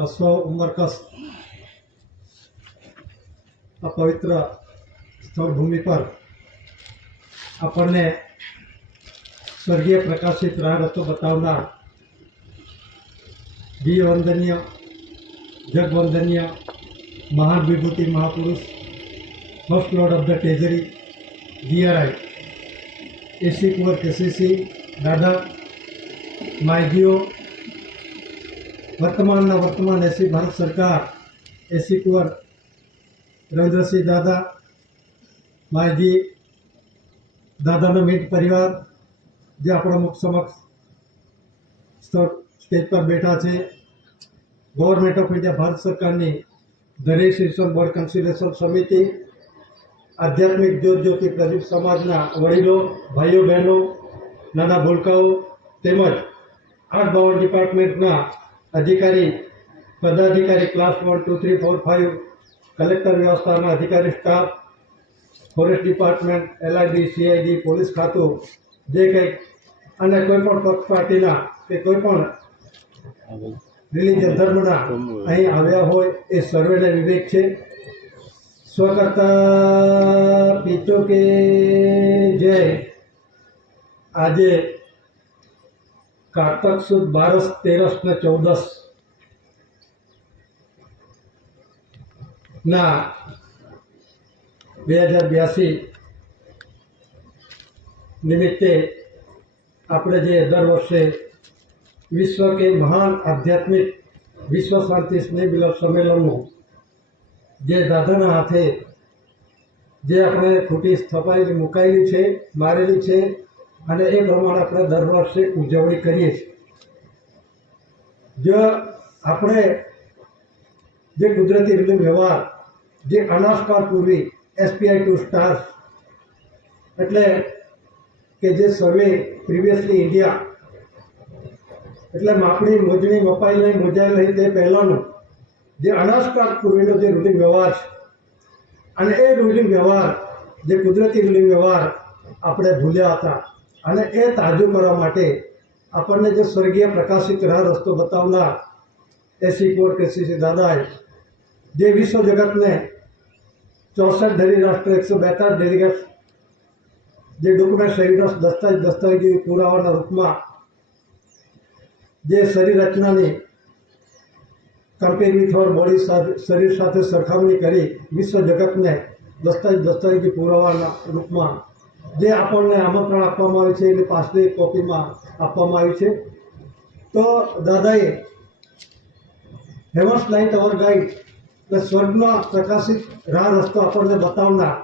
કસો ઉમરકસ આ પવિત્ર સ્થળ ભૂમિ પર આપણને સ્વર્ગીય પ્રકાશિત રાહ રસ્તો બતાવનાર દિવ્યવંદનીય જગવંદનીય મહાન વિભૂતિ મહાપુરુષ first lord of the treasury DRI AC Kunvar KCC દાદા માયજીઓ વર્તમાન એસી ભારત સરકાર એસી કુંવર રવિન્દ્રસિંહ દાદા માયજી દાદાનો મિત્ર પરિવાર જે આપણા મુખ સમક્ષ સ્ટેજ પર બેઠા છે, ગવર્મેન્ટ ઓફ ઇન્ડિયા ભારત સરકારની ધનેશ શિક્ષણ બોર્ડ કન્સિડરેશન સમિતિ, આધ્યાત્મિક જ્યોતિ પ્રદીપ સમાજના વડીલો, ભાઈઓ બહેનો, નાના ભૂલકાઓ તેમજ આર્ટ બાવન ડિપાર્ટમેન્ટના અધિકારી પદાધિકારી ક્લાસ 1, 2, 3, 4, 5 કલેક્ટર વ્યવસ્થાના અધિકારી staff, forest department, LID, CID, police ખાતું, જે કંઈક અને કોઈ પણ પક્ષ પાર્ટીના કે કોઈ પણ રિલિજન ધર્મના અહીં આવ્યા હોય એ સર્વેને વિવેક છે. સ્વકર્તા પિતો કે જય. આજે કારતક સુદ 12, 13 ને 14 ના 2082 નિમિત્તે આપણે જે દર વર્ષે વિશ્વ કે મહાન આધ્યાત્મિક વિશ્વ શાંતિ સ્નેહ મિલન સંમેલનનું જે દાદાના હાથે જે આપણે ખોટી સ્થપાયેલી મુકાયેલી છે, મારેલી છે અને એ પ્રમાણે આપણે દર વર્ષે ઉજવણી કરીએ છીએ. જો આપણે જે કુદરતી રીતે વ્યવહાર જે અનાસ્કાર પૂર્વી SPI 2 સ્ટાર્સ એટલે કે જે સર્વે પ્રિવિયસલી ઇન્ડિયા એટલે માપણી મોજણી મપાઈ લઈ મોજાઈ લઈ તે પહેલાંનું જે અનાસ્કાર પૂર્વીનો જે રૂઢિ વ્યવહાર છે અને એ રૂઢિ વ્યવહાર જે કુદરતી રૂઢિ વ્યવહાર આપણે ભૂલ્યા હતા અને એ તાજું કરવા માટે આપણને જે સ્વર્ગીય પ્રકાશિત રાહ રસ્તો બતાવનાર એસી કુંવર કેસીસી દાદાએ જે વિશ્વ જગતને 64 ધરી રાષ્ટ્ર 142 ડેલિગેટ જે ડોક્યુમેન્ટ એવિડન્સ દસ્તાવેજી પુરાવાના રૂપમાં જે શરીર રચનાની કમ્પેર વિથ અવર બોડી શરીર સાથે સરખામણી કરી વિશ્વ જગતને દસ્તાવેજી પુરાવાના રૂપમાં જે આપણને આમંત્રણ આપવામાં આવ્યું છે એની પાછલી કોપીમાં આપવામાં આવ્યું છે. તો દાદાએ હેવન્સ લાઇટ અવર ગાઈડ એટલે સ્વર્ગનો પ્રકાશિત રાહ રસ્તો આપણને બતાવનાર.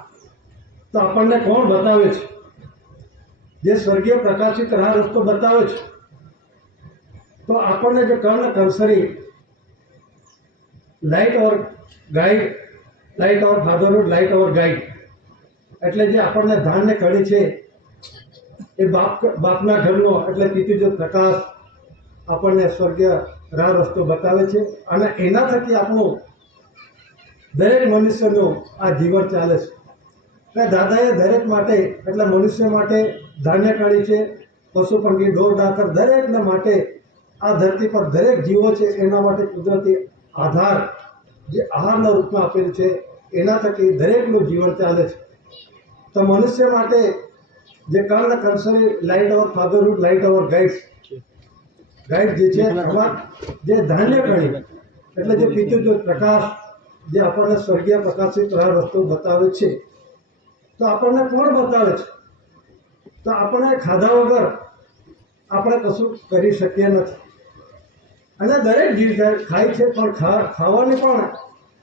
તો આપણને કોણ બતાવે છે? જે સ્વર્ગીય પ્રકાશિત રાહ રસ્તો બતાવે છે તો આપણને જે કર્ણ કંસરી લાઇટ અવર ગાઈડ, લાઇટ અવર ફાધરહુડ, લાઇટ અવર ગાઈડ એટલે જે આપણને ધાન્ય કળી છે એ બાપના ઘરનો એટલે પિતૃજો પ્રકાશ આપણને સ્વર્ગીય રાહ રસ્તો બતાવે છે અને એના થકી આપણું દરેક મનુષ્યનું આ જીવન ચાલે છે. એટલે દાદાએ દરેક માટે એટલે મનુષ્ય માટે ધાન્ય કળી છે, પશુ પંખી ઢોર ડાકર દરેકને માટે આ ધરતી પર દરેક જીવો છે એના માટે કુદરતી આધાર જે આહારના રૂપમાં આપેલ છે એના થકી દરેકનું જીવન ચાલે છે. તો મનુષ્ય માટે જે કર્ણ કંસરી લાઇટ અવર ફાધરહુડ, લાઇટ અવર ગાઈડ જે છે એમાં જે ધાન્ય કળી એટલે જે પિતૃજો પ્રકાશ જે આપણને સ્વર્ગીય પ્રકાશિત રાહ રસ્તો બતાવે છે. તો આપણને કોણ બતાવે છે? તો આપણે ખાધા વગર આપણે કશું કરી શકીએ નથી અને દરેક જીવ ખાય છે પણ ખાવાની પણ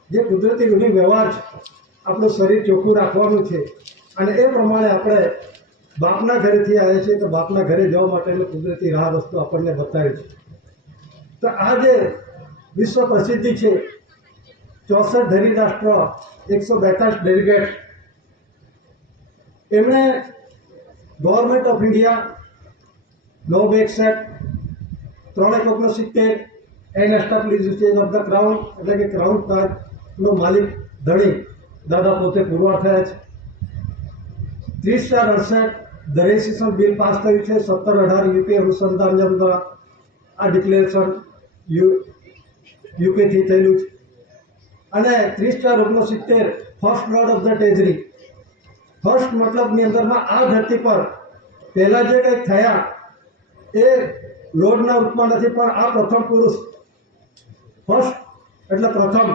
જે કુદરતી રૂઢિ વ્યવહાર છે આપણું શરીર ચોખ્ખું રાખવાનું છે અને એ પ્રમાણે આપણે બાપના ઘરેથી આવ્યા છીએ તો બાપના ઘરે જવા માટેનો કુદરતી રાહ રસ્તો આપણને બતાવે છે. તો આ જે વિશ્વ પ્રસિદ્ધિ છે 64 ધરી રાષ્ટ્ર 142 ડેલિગેટ એમણે government of India low backs act 369 and establishment of the crown એટલે કે ક્રાઉન કાર્ડનો માલિક ધણી દાદા પોતે પુરવાર થયા છે. 30/68 રજિસ્ટ્રેશન બિલ પાસ થયું છે. 17/18 યુકે અનુસંધાન દ્વારા આ ડિક્લેરેશન યુકેથી થયેલું છે. અને 30/69 first lord of the treasury, first મતલબની અંદરમાં આ ધરતી પર પહેલાં જે કંઈક થયા એ લોર્ડના રૂપમાં નથી, પણ આ પ્રથમ પુરુષ, ફર્સ્ટ એટલે પ્રથમ,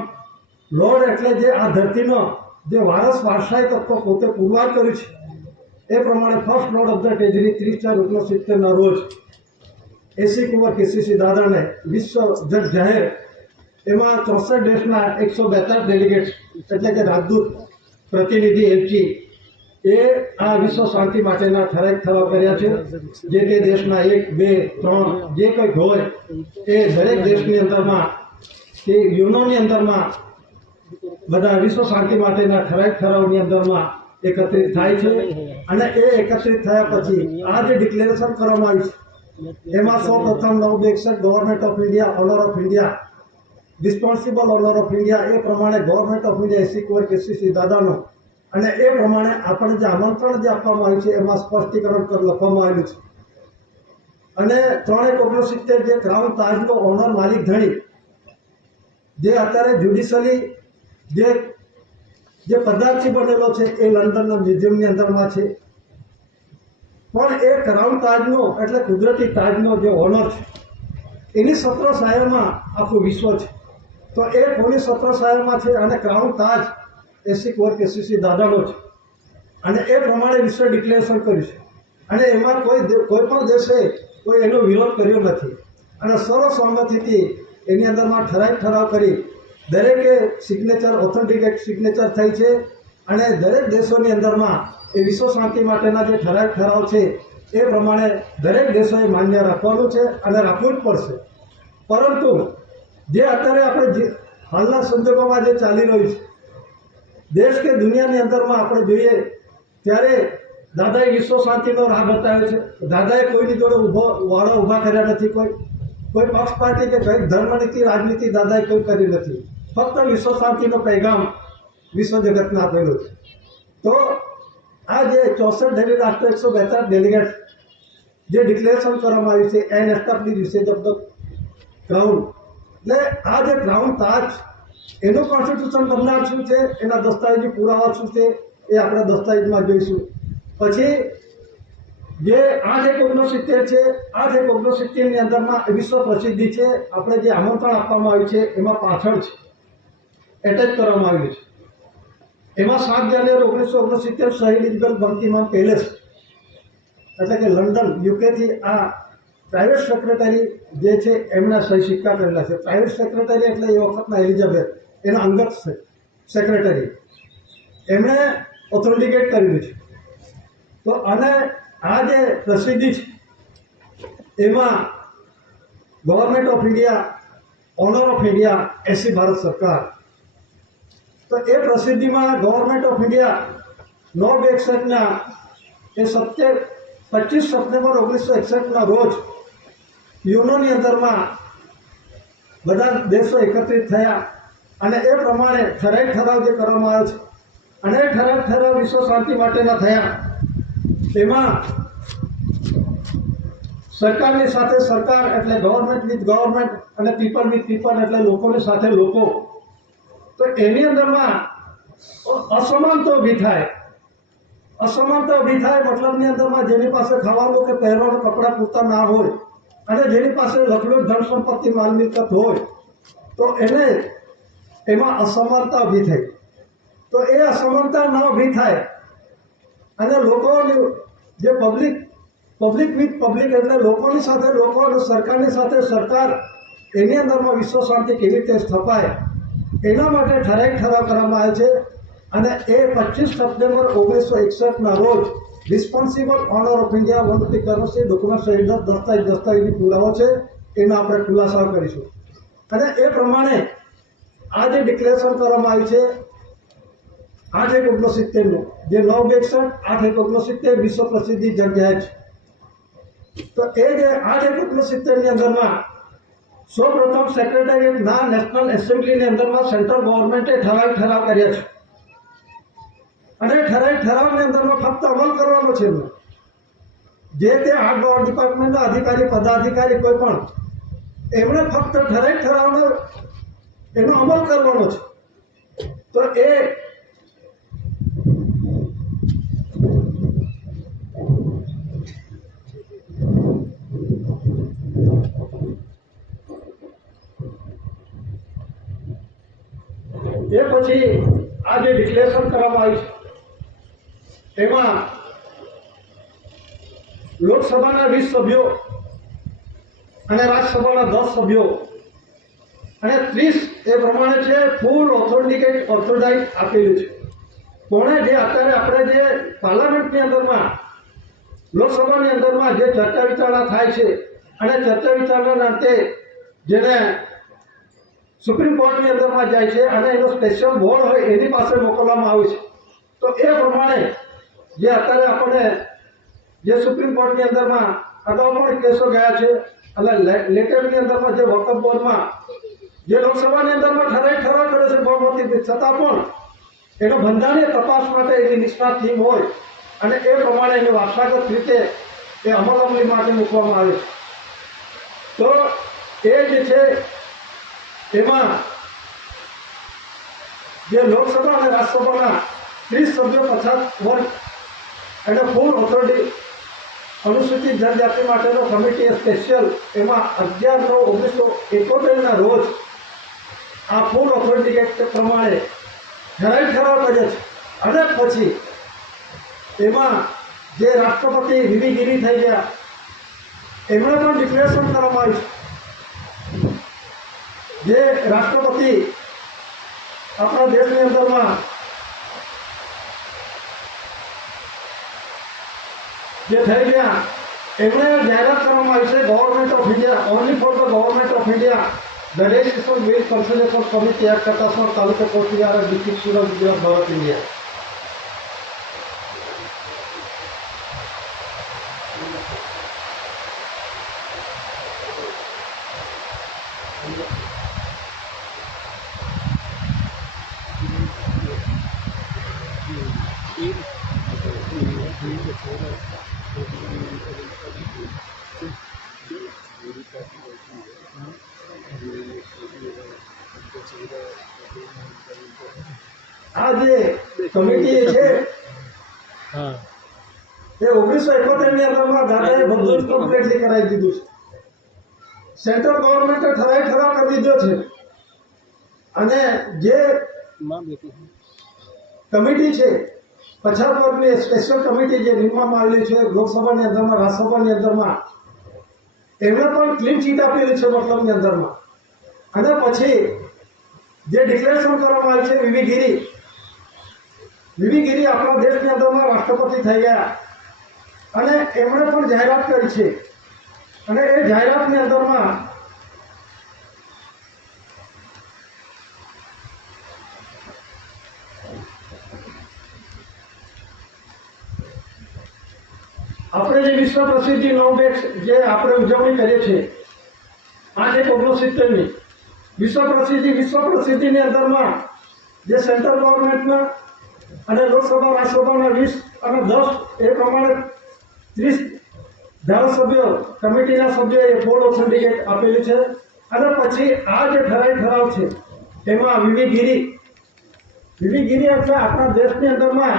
લોર્ડ એટલે જે આ ધરતીનો જે વારસાઈ તત્વ પોતે પુરવાર કર્યું છે એ પ્રમાણે first lord of the treasury 30/69 રોજ એસી કુંવર કેસીસી દાદાને વિશ્વ જગ જાહેર, એમાં 64 દેશના 142 ડેલિગેટ્સ એટલે કે રાજદૂત, પ્રતિનિધિ, એમચી એ આ વિશ્વ શાંતિ માટેના ઠરાવ કર્યા છે. જે તે દેશના 1, 2, 3 જે કંઈક હોય એ દરેક દેશની અંદરમાં કે યુનોની અંદરમાં બધા વિશ્વ શાંતિ માટેના ઠરાવની અંદરમાં એકત્રિત થાય છે. અને એ એકત્રિત થયા પછી આ જે ડિક્લેરેશન કરવામાં આવ્યું છે એમાં સૌપ્રથમ 962 government of India, owner of India, responsible owner of India, એ પ્રમાણે government of India AC Kunvar KCC દાદાનો, અને એ પ્રમાણે આપણે જે આમંત્રણ જે આપવામાં આવ્યું છે એમાં સ્પષ્ટીકરણ લખવામાં આવેલું છે. અને 3/69 જે ક્રાઉન તાજનો ઓનર, માલિક, ધણી, જે અત્યારે જ્યુડિશિયલી જે પદાર્થથી બનેલો છે એ લંડનના મ્યુઝિયમની અંદરમાં છે. પણ એ ક્રાઉન તાજનો એટલે કુદરતી તાજનો જે ઓનર છે એની છત્રછાયામાં આખું વિશ્વ છે. તો એ કોની છત્રછાયામાં છે? અને ક્રાઉન તાજ એસી કુંવર કેસીસી દાદાનો છે. અને એ પ્રમાણે વિશ્વ ડિક્લેરેશન કર્યું છે. અને એમાં કોઈ પણ દેશે કોઈ એનો વિરોધ કર્યો નથી. અને સર્વસંમતિથી એની અંદરમાં ઠરાવ કરી દરેકે સિગ્નેચર, ઓથેન્ટિકેટ સિગ્નેચર થઈ છે. અને દરેક દેશોની અંદરમાં એ વિશ્વ શાંતિ માટેના જે ઠરાવ છે એ પ્રમાણે દરેક દેશોએ માન્ય રાખવાનું છે અને રાખવું જ પડશે. પરંતુ જે અત્યારે આપણે હાલના સંજોગોમાં જે ચાલી રહ્યું છે, દેશ કે દુનિયાની અંદરમાં આપણે જોઈએ ત્યારે દાદાએ વિશ્વ શાંતિનો રાહ બતાવ્યો છે. દાદાએ કોઈની જોડે વાળો ઊભા કર્યા નથી. કોઈ પક્ષ પાર્ટી કે કઈ ધર્મનીતિ, રાજનીતિ દાદાએ કોઈ કરી નથી. ફક્ત વિશ્વ શાંતિનો પૈગામ વિશ્વ જગતને આપેલો છે. તો આ જે 64 ડેલી રાષ્ટ્ર 142 ડેલિગેટ જે ડિક્લેરેશન કરવામાં આવ્યું છે and establish usage of the crown, એટલે આ જે ક્રાઉન તાજ એનું કોન્સ્ટિટ્યુશન બનનાર શું છે, એના દસ્તાવેજી પુરાવા શું છે એ આપણે દસ્તાવેજમાં જોઈશું. પછી જે 8/69 છે, 8/69ની અંદરમાં વિશ્વ પ્રસિદ્ધિ છે. આપણે જે આમંત્રણ આપવામાં આવ્યું છે એમાં પાછળ છે એટેચ કરવામાં આવ્યું છે. એમાં 7 જાન્યુઆરી 1969 શહીદ ઇકબાલ બંકીમાન પેલેસ એટલે કે લંડન, યુકેથી આ પ્રાઇવેટ સેક્રેટરી જે છે એમના સહી સિક્કા કરેલા છે. પ્રાઇવેટ સેક્રેટરી એટલે એ વખતના એલિઝાબેથ, એના અંગત સેક્રેટરી, એમણે ઓથેન્ટિકેટ કરેલું છે. તો અને આ જે પ્રસિદ્ધિ છે એમાં government of India, owner of India, AC Bharat સરકાર. તો એ પ્રસિદ્ધિમાં ગવર્મેન્ટ ઓફ ઇન્ડિયા 9/61ના એ 25 સપ્ટેમ્બર 1961ના રોજ યુનોની અંદરમાં બધા દેશો એકત્રિત થયા. અને એ પ્રમાણે ઠરાવ જે કરવામાં આવ્યો છે અને એ ઠરાવ વિશ્વ શાંતિ માટેના થયા. એમાં સરકારની સાથે સરકાર એટલે ગવર્મેન્ટ વિથ ગવર્મેન્ટ અને પીપલ વિથ પીપલ એટલે લોકોની સાથે લોકો. તો એની અંદરમાં અસમાનતા ઊભી થાય. અસમાનતા ઊભી થાય મતલબની અંદરમાં જેની પાસે ખાવાનું કે પહેરવાનું કપડાં પૂરતા ના હોય અને જેની પાસે લખેલું ધન સંપત્તિ, માલ મિલકત હોય તો એને એમાં અસમાનતા ઊભી થઈ. તો એ અસમાનતા ન ઊભી થાય અને લોકોની જે પબ્લિક વિથ પબ્લિક એટલે લોકોની સાથે લોકો અને સરકારની સાથે સરકાર, એની અંદરમાં વિશ્વ શાંતિ કેવી રીતે સ્થપાય એના માટે ઠરાવ કરવામાં આવે છે. અને એ 25 સપ્ટેમ્બર 1961ના રોજ રિસ્પોન્સિબલ ઓનર ઓફ ઇન્ડિયા વનથી કરન્સી ડોક્યુમેન્ટ સહિત દસ્તાવેજી પુરાવો છે એનો આપણે ખુલાસા કરીશું. અને એ પ્રમાણે આ જે ડિક્લેરેશન કરવામાં આવ્યું છે 8/69નું, જે 9/61, 8/69 વિશ્વ પ્રસિદ્ધિ જગ્યાએ છે. તો એ જે 8/69ની અંદરમાં સૌપ્રથમ સેક્રેટરીએટના નેશનલ એસેમ્બલીની અંદરમાં સેન્ટ્રલ ગવર્મેન્ટે ઠરાવ કર્યા છે. અને ઠરાવની અંદરમાં ફક્ત અમલ કરવાનો છે. જે તે 8 ડિપાર્ટમેન્ટના અધિકારી, પદાધિકારી કોઈ પણ એમણે ફક્ત ઠરાવને એનો અમલ કરવાનો છે. તો એ પછી આ જે ડિક્લેરેશન કરવામાં આવ્યું છે એમાં લોકસભાના 20 સભ્યો અને રાજ્યસભાના 10 સભ્યો અને 30 એ પ્રમાણે છે ફૂલ ઓથોરાઇઝ આપેલું છે. કોણે જે અત્યારે આપણે જે પાર્લામેન્ટની અંદરમાં લોકસભાની અંદરમાં જે ચર્ચા વિચારણા થાય છે અને ચર્ચા વિચારણાના અંતે જેને સુપ્રીમ કોર્ટની અંદરમાં જાય છે અને એનો સ્પેશિયલ બોર્ડ હોય એની પાસે મોકલવામાં આવે છે. તો એ પ્રમાણે જે અત્યારે આપણે જે સુપ્રીમ કોર્ટની અંદરમાં અગાઉ પણ કેસો ગયા છે અને લેટેસ્ટની અંદરમાં જે વકફ બોર્ડમાં જે લોકસભાની અંદરમાં ઠરાવ કરે છે બહુમતીથી, છતાં પણ એનો બંધારણીય તપાસ માટે એની નિષ્ણાત ટીમ હોય અને એ પ્રમાણે એને વારસાગત રીતે એ અમલી માટે મૂકવામાં આવે છે. તો એ જે છે એમાં જે લોકસભા અને રાજ્યસભાના 30 સભ્યો 50 વર્ગ અને ફૂલ ઓથોરિટી અનુસૂચિત જનજાતિ માટેનો કમિટી સ્પેશિયલ એમાં 11/9/1971 રોજ આ ફૂલ ઓથોરિટી એક્ટ પ્રમાણે ઠરાવ કરે છે. અને પછી એમાં જે રાષ્ટ્રપતિ વીવી ગીરી થઈ ગયા એમણે પણ ડિક્લેરેશન કરવામાં આવ્યું. જે રાષ્ટ્રપતિ આપણા દેશની અંદરમાં જે થઈ ગયા એમણે જાહેરાત કરવામાં આવી છે government of India only for the government of India the registration bill consultation committee act કટાસમાં તાલુકા કોઠીયાર ડિસ્ટ્રિક્ટ સુરત ગુજરાત ભારત ઇન્ડિયા. આ જે કમિટી છે એ 1971 ની અંદરમાં દાદાએ બધું જ કમ્પ્લીટલી કરાવી દીધું છે. સેન્ટ્રલ ગવર્મેન્ટે ઠરાવ કરી દીધો છે અને જે કમિટી છે 50 વર્ગની સ્પેશિયલ કમિટી જે નિમવામાં આવેલી છે લોકસભાની અંદરમાં રાજ્યસભાની અંદરમાં એમણે પણ ક્લીન ચીટ આપેલી છે મતલબની અંદરમાં. અને પછી જે ડિક્લેરેશન કરવામાં આવ્યું છે વીવી ગીરી આપણા દેશની અંદરમાં રાષ્ટ્રપતિ થઈ ગયા અને એમણે પણ જાહેરાત કરી છે. અને એ જાહેરાતની અંદરમાં આપણે જે વિશ્વ પ્રસિદ્ધિ 9 જે આપણે ઉજવણી કરીએ છીએ 8/1/69ની વિશ્વ પ્રસિદ્ધિની અંદરમાં જે સેન્ટ્રલ ગવર્મેન્ટના અને લોકસભા રાજ્યસભાના 20 અને 10 એ પ્રમાણે 30 ધારાસભ્યો કમિટીના સભ્યોએ ફૂલ ઓથોરિટી આપેલી છે. અને પછી આ જે ઠરાવ છે એમાં વીવી ગીરી એટલે આપણા દેશની અંદરમાં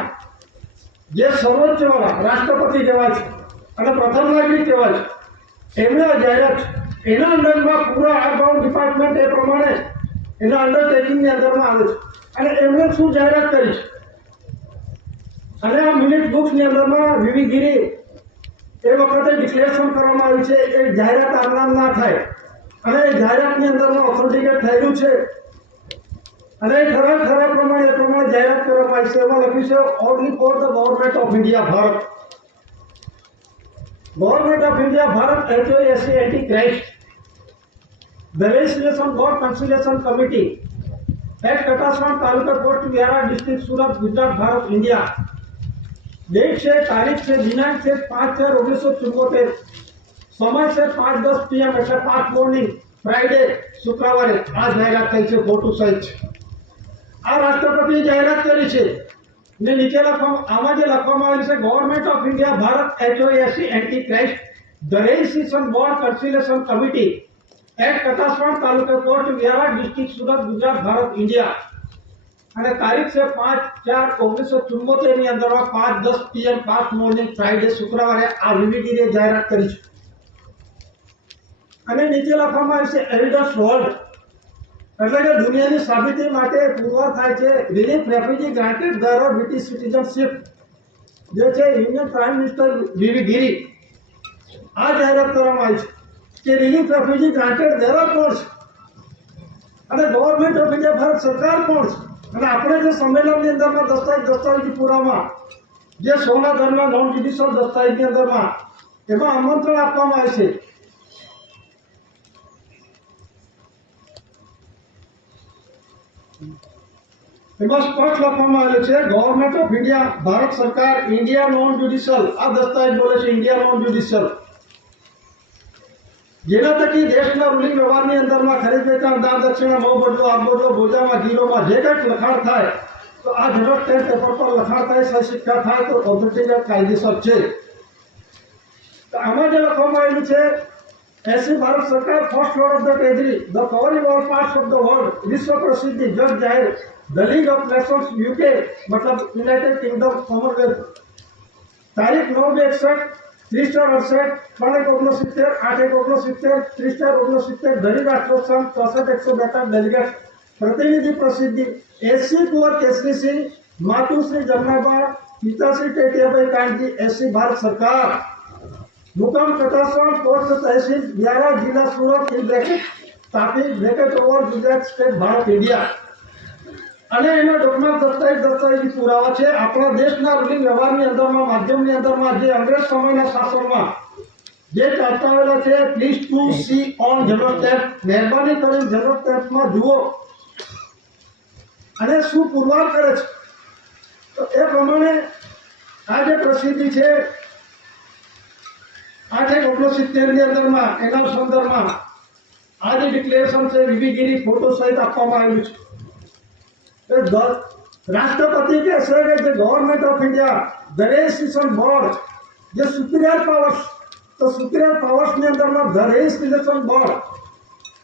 જે સર્વોચ્ચ વાળા રાષ્ટ્રપતિ કહેવાય છે અને પ્રથમ નાગરિક કહેવાય છે એમણે જાહેરાત એના અંદરમાં પૂરા આ ડિપાર્ટમેન્ટ એ પ્રમાણે એના અંડરટેકિંગની અંદરમાં આવે છે. અને એમણે શું જાહેરાત કરી છે અને આ મિનિટ બુક્સની અંદરમાં વીવી ગીરી એ વખતે ડિક્લેરેશન કરવામાં આવ્યું છે એ જાહેરાત આમનામ ના થાય અને એ જાહેરાતની અંદરમાં ઓથોરિટેટ થયેલું છે અને એ ઠરાવ પ્રમાણે જાહેરાત કરવામાં આવી છે. એમાં લખ્યું છે only for the government of India Bharat HOSC antichrist the legislation board consultation committee act Katasvan taluka કોટ વિહારા district Surat Gujarat Bharat India. Date से तारीख से दिनांक से 5/4/1974 समय से 5:10 PM એટલે 5 મોર્નિંગ ફ્રાઈડે શુક્રવારે આ જાહેરાત થઈ છે. ફોટો સહિત આ રાષ્ટ્રપતિએ જાહેરાત કરી છે ને નીચે આમાં જે લખવામાં આવ્યું છે government of India Bharat HOSC antichrist the registration board consultation committee at Katasvan taluka post Vyara district Surat Gujarat Bharat India અને તારીખ છે 5/4/1974 ની અંદરમાં 5:10 PM 5 મોર્નિંગ ફ્રાઈડે શુક્રવારે આ વિવિધીએ જાહેરાત કરી છે અને નીચે લખવામાં આવ્યું છે એવિડન્સ વર્લ્ડ એટલે કે દુનિયાની સાબિતી માટે પુરવાર થાય છે relief refugee granted the British citizenship જે છે union prime minister VV Giri આ જાહેરાત કરવામાં આવી છે કે રિલીફ રેફ્યુજી ગ્રાન્ટેડ ધ કોણ છે અને ગવર્મેન્ટ ઓફ ઇન્ડિયા ભારત સરકાર કોણ છે અને આપણે જે સંમેલનની અંદરમાં દસ્તાવેજી પુરાવામાં જે 16 ધર્મના નોન જ્યુડિશિયલ દસ્તાવેજની અંદરમાં એમાં આમંત્રણ આપવામાં આવે છે એમાં સ્પષ્ટ લખવામાં આવેલું છે ગવર્મેન્ટ ઓફ ઇન્ડિયા ભારત સરકાર ઇન્ડિયા નોન જ્યુડિશિયલ આ દસ્તાવેજ બોલે છે ઇન્ડિયા નોન જ્યુડિશિયલ જેના થકી દેશના રૂલિંગ વ્યવહારની અંદરમાં ખરીદ વેચાણ દાન દક્ષિણા મોહ બદલો આપ બદલો બોજામાં ગીરોમાં જે કંઈક લખાણ થાય તો આ ઝડપ ટેપ પેપર પર લખાણ થાય સહી સિક્કા થાય તો ઓથેન્ટિક કાયદેસર છે તો આમાં જે લખવામાં આવેલું છે ऐसी भारत सरकार first Lord of the treasury the covering all parts of the world विश्व प्रसिद्ध जज जाहिर the league of Nations UK मतलब यूनाइटेड किंगडम कॉमनवेल्थ तारीख 9/61 3/68 3/69 8/69 3/69 राष्ट्रसंघ 64-162 डेलीगेट प्रतिनिधि प्रसिद्धि एससी कुंवर केसरी सिंह मातुश्री जमनाबा पिताश्री टेटियाबाई कांजी एससी भारत सरकार मुकाम कटासवाण पोस्ट तहसील व्यारा जिला Surat in bracket Tapi bracket over Gujarat state Bharat India અને એનો ડોક્યુમેન્ટ દસ્તાવેજી પુરાવા છે આપણા દેશના રૂલિંગ વ્યવહારની અંદરમાં માધ્યમની અંદરમાં જે અંગ્રેજ સમયના શાસનમાં જે ચાલતા આવેલા છે please to see on general tape મહેરબાની કરીને જનરલ ટેપમાં જુઓ અને શું પુરવાર કરે છે તો એ પ્રમાણે આ જે પ્રસિદ્ધિ છે 8/69 ની અંદરમાં એના સંદર્ભમાં આ જે ડિક્લેરેશન છે વિવિગીરી ફોટો સહિત આપવામાં આવ્યું છે રાષ્ટ્રપતિ કે છે કે જે government of India the registration board જે સુપિરિયર પાવર્સ તો સુપિરિયર પાવર્સની અંદરમાં ધ રેજિસ્ટ્રેશન બોર્ડ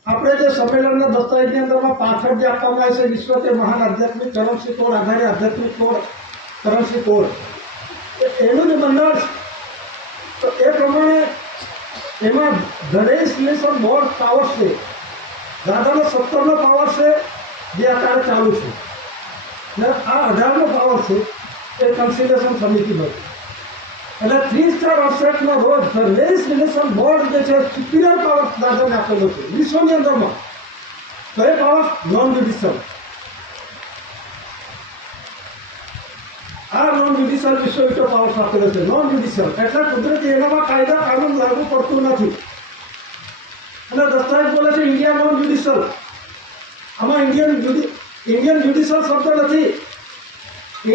આપણે જે સંમેલનના દસ્તાવેજની અંદરમાં પાછળ જે આપવામાં આવે છે વિશ્વ કે મહાન આધ્યાત્મિક કરન્સી કોડ આધારે આધ્યાત્મિક કોડ કરન્સી કોડ એનું જે મંડળ તો એ પ્રમાણે એમાં ધ રેજિસ્ટ્રેશન બોર્ડ પાવર છે દાદાનો 17નો પાવર છે જે અત્યારે ચાલુ છે ને આ 18નો પાવર છે એ કન્સિડરેશન સમિતિનો એટલે 3/68 રોજ ધ રેજિસ્ટ્રેશન બોર્ડ જે છે સુપિરિયર પાવર દાદાને આપેલો છે વિશ્વની અંદરમાં તો એ પાવર નોન જ્યુડિશિયલ આ નોન જ્યુડિશિયલ વિશ્વ પાવર આપેલો છે નોન જ્યુડિશિયલ એટલે કુદરતી એનામાં કાયદા કાનૂન લાગુ પડતું નથી અને દસ્તાવેજ બોલે છે ઇન્ડિયા નોન જ્યુડિશિયલ આમાં ઇન્ડિયન જ્યુડિશિયલ શબ્દ નથી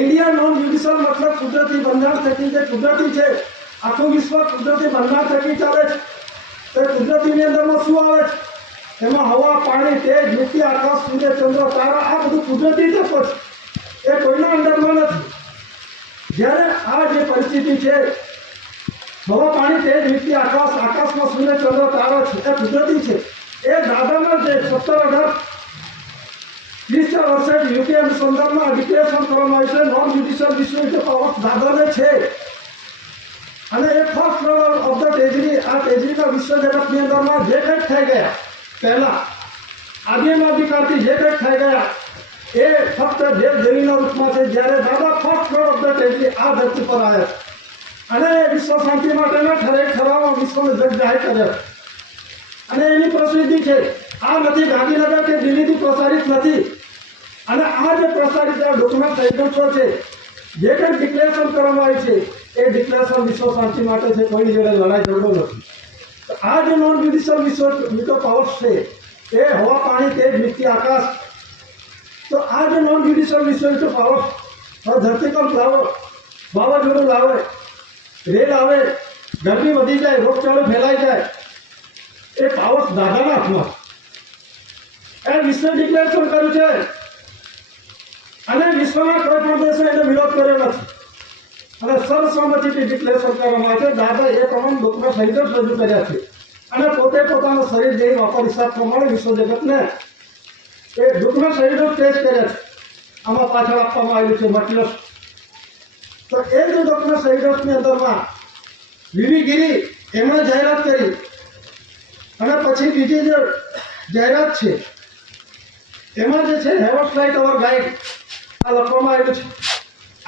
ઇન્ડિયા નોન જ્યુડિશિયલ મતલબ કુદરતી બંધારણ થકી જે કુદરતી છે આખું વિશ્વ કુદરતી બંધારણ થકી ચાલે છે તો કુદરતીની અંદરમાં શું આવે છે એમાં હવા પાણી તેજ મિટ્ટી આકાશ સૂર્ય ચંદ્ર તારા આ બધું કુદરતી તત્વો છે એ કોઈના અંદરમાં નથી જ્યારે આ જે પરિસ્થિતિ છે હવા પાણી તેજ મિટ્ટી આકાશમાં સૂર્ય ચંદ્ર તારા છે એ કુદરતી છે એ દાદાના જે 17-18 યુકે સંદર્ભમાં ડિક્લેરેશન કરવામાં આવ્યું છે નોન જ્યુડિશિયલ વિશ્વ પાવર દાદાને છે અને એ first level of the treasury આ ટ્રેજરીના વિશ્વ જગતની અંદરમાં જે કંઈક થઈ ગયા પહેલા આદિમ અધિકારથી જે કંઈક થઈ ગયા એ ફક્ત દેવ દેવીના રૂપમાં છે જ્યારે દાદા first level of the treasury આ ધરતી પર આવ્યા અને વિશ્વ શાંતિ માટેના ઠરાવમાં વિશ્વને જગ જાહેર કર્યા અને એની પ્રસિદ્ધિ છે આ નથી ગાંધીનગર કે દિલ્હીથી પ્રસારિત નથી અને આ જે પ્રસારિત ડોક્યુમેન્ટ એજન્ટો છે જે કંઈ ડિક્લેરેશન કરવામાં આવી છે એ ડિક્લેરેશન વિશ્વ શાંતિ માટે છે કોઈની જોડે લડાઈ ઝઘડો નથી તો આ જે નોન જ્યુડિશિયલ વિશ્વ પાવર્સ છે એ હવા પાણી તેજ મિટ્ટી આકાશ તો આ જે નોન જ્યુડિશિયલ વિશ્વ પાવર્સ ધરતીકંપ લાવો વાવાઝોડું લાવે રેલ આવે ગરમી વધી જાય રોગચાળો ફેલાઈ જાય એ પાવર્સ દાદાના હાથમાં એ વિશ્વ ડિક્લેરેશન કર્યું છે અને વિશ્વના કોઈ પણ દેશે એનો વિરોધ કર્યો નથી અને સર્વસંમતિથી ડિક્લેરેશન કરવામાં આવે છે દાદા એ તમામ ડોક્યુમેન્ટ સહિત રજૂ કર્યા છે અને પોતે પોતાનું શરીર જઈ વાપર હિસાબ પ્રમાણે વિશ્વ જગતને એ દુઃખના શરીરો પેશ કરે છે. આમાં પાછળ આપવામાં આવ્યું છે મતલબ. તો એ જ દુઃખના શરીરોની અંદરમાં વીવી ગીરી એમણે જાહેરાત કરી. અને પછી બીજી જે જાહેરાત છે એમાં જે છે હેવ ફ્લાઇટ અવર ગાઈડ આ લખવામાં આવ્યું છે.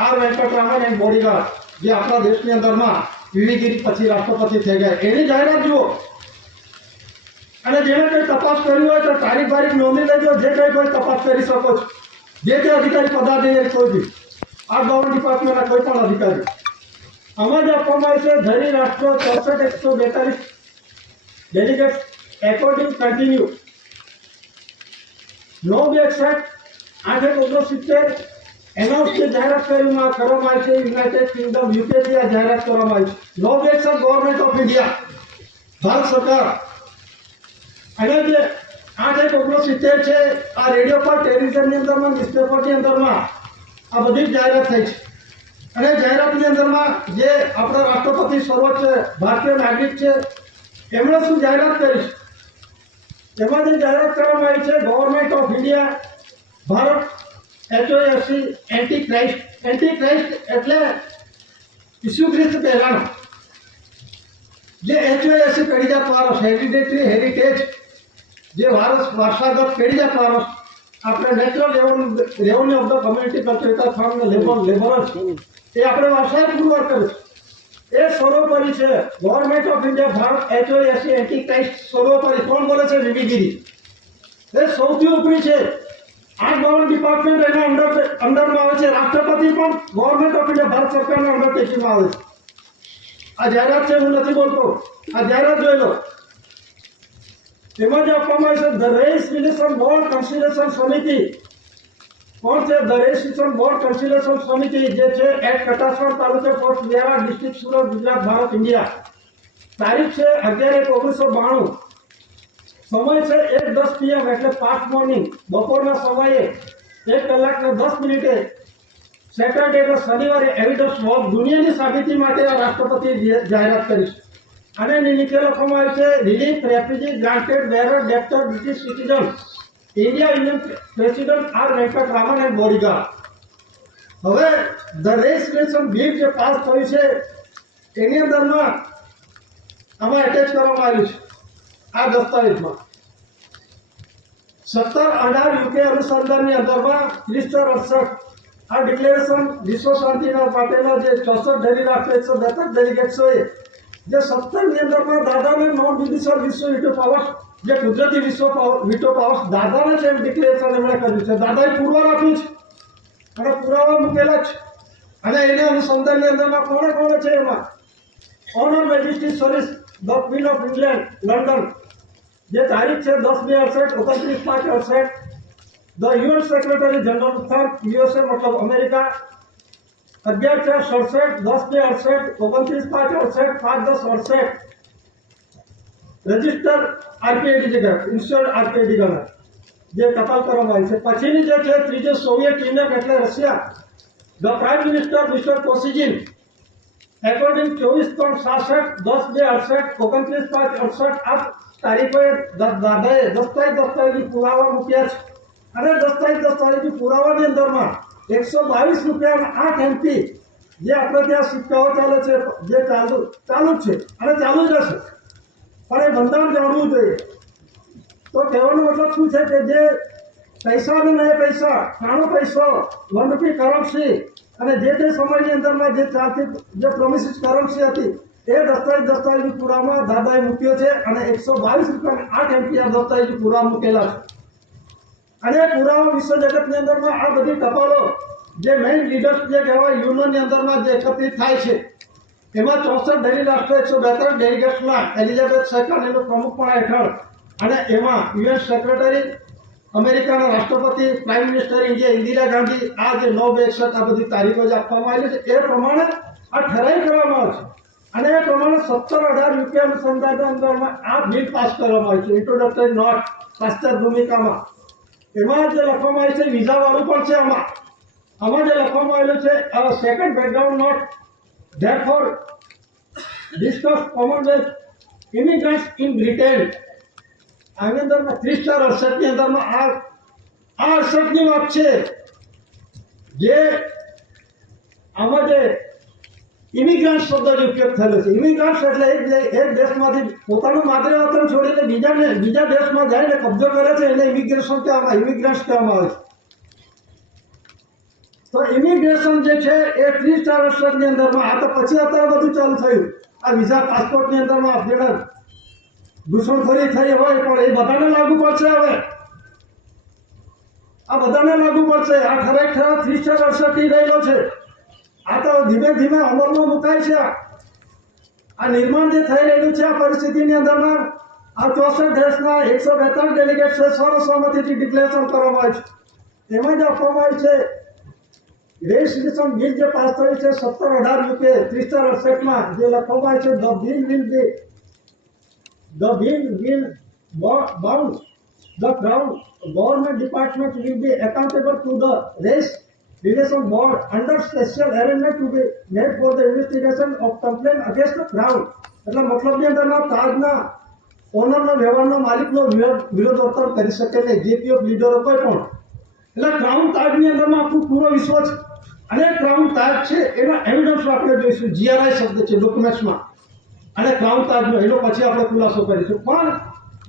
આર વેંકટરામન એન્ડ બોડીગાર્ડ જે આપણા દેશની અંદરમાં વીવી ગીરી પછી રાષ્ટ્રપતિ થઈ ગયા એની જાહેરાત જુઓ. અને જેને કંઈ તપાસ કરવી હોય તો તારીખ બારીખ નોંધી લેજો. જે કંઈ કોઈ તપાસ કરી શકો છો, જે તે અધિકારી પદાધિકારી કોઈ બી આ ગવર્મેન્ટ ડિપાર્ટમેન્ટના કોઈ પણ અધિકારી. આમાં જ આપવામાં આવે છે ધરી રાષ્ટ્ર 64,142 ડેલિગેટ્સ એકોર્ડિંગ કન્ટિન્યુ નો વેબસાઇટ 8/1970 એનાઉન્સ જે જાહેરાત કરવામાં આવી છે યુનાઇટેડ કિંગડમ યુકેથી આ જાહેરાત કરવામાં આવી છે. નો website government of India Bharat સરકાર. અને જે 8/1970 છે આ રેડિયો પર ટેલિવિઝનની અંદરમાં ન્યૂઝપેપરની અંદરમાં આ બધી જ જાહેરાત થઈ છે. અને જાહેરાતની અંદરમાં જે આપણા રાષ્ટ્રપતિ સર્વોચ્ચ ભારતીય નાગરિક છે એમણે શું જાહેરાત કરી છે એમાં જે જાહેરાત કરવામાં આવી છે government of India Bharat HOSC anti Christ. Anti Christ એટલે ઈસુ ખ્રિસ્ત પહેલાનો જે HOSC પેઢીજાત વારસ હેરિડેટરી હેરિટેજ જે વારસાગત પેઢીજાત વારસ આપણે natural revenue of the community cultural farm labourers એ આપણે વારસાઈ પુરવાર કરે છે. એ સર્વોપરી છે government of India Bharat HOSC antichrist સર્વોપરી. કોણ બોલે છે? વીવી ગીરી. એ સૌથી ઉપરી છે. આ ગવર્મેન્ટ ડિપાર્ટમેન્ટ એના અંડરમાં આવે છે. રાષ્ટ્રપતિ પણ ગવર્મેન્ટ ઓફ ઇન્ડિયા ભારત સરકારના અંડરટેકિંગમાં આવે છે. આ જાહેરાત છે, હું નથી બોલતો. આ જાહેરાત જોઈ લો. એમાં જે આપવામાં આવે છે the race relation board consideration સમિતિ. કોણ છે? The race relation board consideration સમિતિ જે છે એટ કટાસણ તાલુકે post Bihar district Surat Gujarat Bharat India. તારીખ છે 11/1/1992. સમય છે 1:10 PM એટલે પાસ્ટ મોર્નિંગ બપોરના સમયે 1:10 સેટરડે એટલે શનિવારે એવિડન્સ વોક દુનિયાની સાબિતી માટે આ રાષ્ટ્રપતિ જાહેરાત કરી છે. અને નીચે લખવામાં આવ્યું છે relief refugee granted bearer debtor British citizen India union president R Venkataraman and bodyguard. હવે ધ રેઝિસ્ટ્રેશન બિલ જે પાસ થયું છે એની અંદરમાં આમાં એટેચ કરવામાં આવ્યું છે આ દસ્તાવેજમાં 17/18 યુકે અનુસંધાનની અંદરમાં 30/68 આ ડિક્લેરેશન વિશ્વ શાંતિના માટેના જે 64 ડેલી રાષ્ટ્ર 162 ડેલિગેટ્સોએ જે 17ની અંદરમાં દાદાને નોન જ્યુડિશિયલ વિશ્વ વીટો પાવર્સ જે કુદરતી વિશ્વ વીટો પાવર્સ દાદાને છે એમ ડિક્લેરેશન એમણે કર્યું છે. દાદાએ પુરવાર આપ્યું છે અને પુરાવા મૂકેલા છે. અને એને અનુસંધાનની અંદરમાં કોણે છે એમાં honour majesty service the queen of England London જે તારીખ છે 10/2/68 29/5/68 the UN secretary general third USA મતલબ અમેરિકા 11/4/67 10/2/68 29/5/68 5/10/68 રજિસ્ટર આરપીઆઈડી જગ્યા ઇન્સ્ટોલ આરપીઆઈડી ગણર જે ટપાલ કરવામાં આવી છે. પછીની જે છે ત્રીજો સોવિયત યુનિયન એટલે Russia the prime minister mister Kosygin according 24/3/67 10/2/68 29/5/68 આ તારીખોએ દાદાએ દસ્તાવેજી પુરાવા મૂક્યા છે. અને દસ્તાવેજી પુરાવાની અંદરમાં 122 રૂપિયાના 8 MP જે આપણે ત્યાં સિક્કાઓ ચાલે છે જે ચાલુ જ છે અને ચાલુ જ રહેશે. પણ એ બંધારણ જાણવું જોઈએ. તો કહેવાનો મતલબ શું છે કે જે પૈસા અને નયા પૈસા નાનો પૈસો ₹1 કરન્સી અને જે તે સમયની અંદરમાં જે ચાલતી જે પ્રોમિસિસ કરન્સી હતી એ દસ્તાવેજી પુરાવામાં દાદાએ મૂક્યો છે. અને 122 રૂપિયાના 8 MP આ દસ્તાવેજી પુરાવા મૂકેલા છે. અને પુરાવા વિશ્વ જગતની અંદરમાં આ બધી ટપાલો જે મેઇન લીડર્સ જે કહેવાય યુનિયનની અંદરમાં જે એકત્રિત થાય છે એમાં 64 ડેલી રાષ્ટ્ર 142 ડેલિગેટ્સમાં એલિઝાબેથ સેકન્ડ એનું પ્રમુખપણા હેઠળ અને એમાં યુએન સેક્રેટરી અમેરિકાના રાષ્ટ્રપતિ prime minister India Indira Gandhi આ જે 9/61 આ બધી તારીખો જે આપવામાં આવી છે એ પ્રમાણે આ ઠરાઈ કરવામાં આવે છે. અને એ પ્રમાણે 17/18 યુકે અનુસંધાનના અંદરમાં આ બિલ પાસ કરવામાં આવી છે. ઇન્ટ્રોડક્ટરી નોટ પાશ્ચાત્ય ભૂમિકામાં એમાં જે લખવામાં આવી છે વિઝાવાળું પણ છે. આમાં જે લખવામાં આવેલું છે second background note therefore discuss commonwealth immigrants in Britain આની અંદરમાં 3068 ની અંદરમાં આ 68 ની વાત છે જે આમાં જે ઇમિગ્રન્ટ શબ્દનો ઉપયોગ થયેલો છે. ઇમિગ્રન્ટ એટલે એક દેશમાંથી પોતાનું માતૃ વતન છોડીને બીજા દેશમાં જઈને કબજો કરે છે એને ઇમિગ્રેશન કહેવામાં ઇમિગ્રન્ટ્સ કહેવામાં આવે છે. તો ઇમિગ્રેશન જે છે એ 3068 ની અંદરમાં આ તો પછી અત્યારે બધું ચાલુ થયું. આ વિઝા પાસપોર્ટની અંદરમાં જેને ઘૂસણખોરી થઈ હોય પણ એ બધાને લાગુ પડશે. હવે આ બધાને લાગુ પડશે. આ ખરેખર 3068 થી રહેલો છે. આ તો ધીમે ધીમે અમલમાં મુકાય છે. આ નિર્માણ જે થઈ રહ્યું છે આ પરિસ્થિતિની અંદરમાં આ 64 દેશના 142 ડેલિગેટ છે સર્વસંમતિથી ડિક્લેરેશન કરવામાં આવ્યું છે. એમાં જ આપવામાં આવ્યું છે રેજિસ્ટ્રેશન બિલ જે પાસ થયું છે 1718 યુકે 3068 માં જે લખવામાં આવ્યું છે the bill will bound the crown government department will be accountable to the race relation board under special arrangement to be made for the investigation of complaint against the crown. એટલે મતલબની અંદરમાં તાજના ઓનરનો વ્યવહારનો માલિકનો વિરોધ વર્તન કરી શકે નહીં. જીપી ઓફ લીડરો કોઈ પણ. એટલે ક્રાઉન તાજની અંદરમાં આખું પૂરો વિશ્વ છે અને ક્રાઉન તાજ છે એના એવિડન્સ આપણે જોઈશું. જીઆરઆઈ શબ્દ છે ડોક્યુમેન્ટ્સમાં અને ક્રાઉન તાજનો એનો પછી આપણે ખુલાસો કરીશું. પણ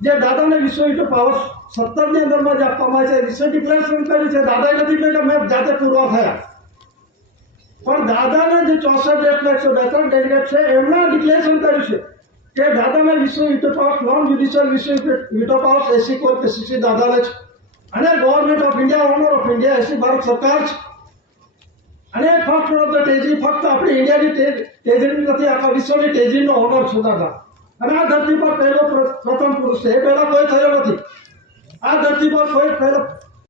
જે દાદાને વિશ્વ યુટો પાવર 17 ની અંદરમાં જે આપવામાં આવે છે વિશ્વ ડિક્લેરેશન કર્યું છે. દાદાએ નથી કહ્યું મેં જાતે પૂરવા થયા પણ દાદાને જે 64 દેશના 142 ડેલિગેટ છે એમણે ડિક્લેરેશન કર્યું છે કે દાદાને વિશ્વ યુટો પાવર નોન જ્યુડિશિયલ વિશ્વ યુટો પાવર એસી કોર પીસીસી દાદાને છે અને government of India owner of India AC Bharat સરકાર છે. અને ફર્સ્ટ ઓફ ધ તેજી ફક્ત આપણી ઇન્ડિયાની તેજીની નથી આખા વિશ્વની તેજીનો ઓનર છે દાદા. અને આ ધરતી પર પહેલો પ્રથમ પુરુષ છે. એ પહેલા કોઈ થયો નથી. આ ધરતી પર કોઈ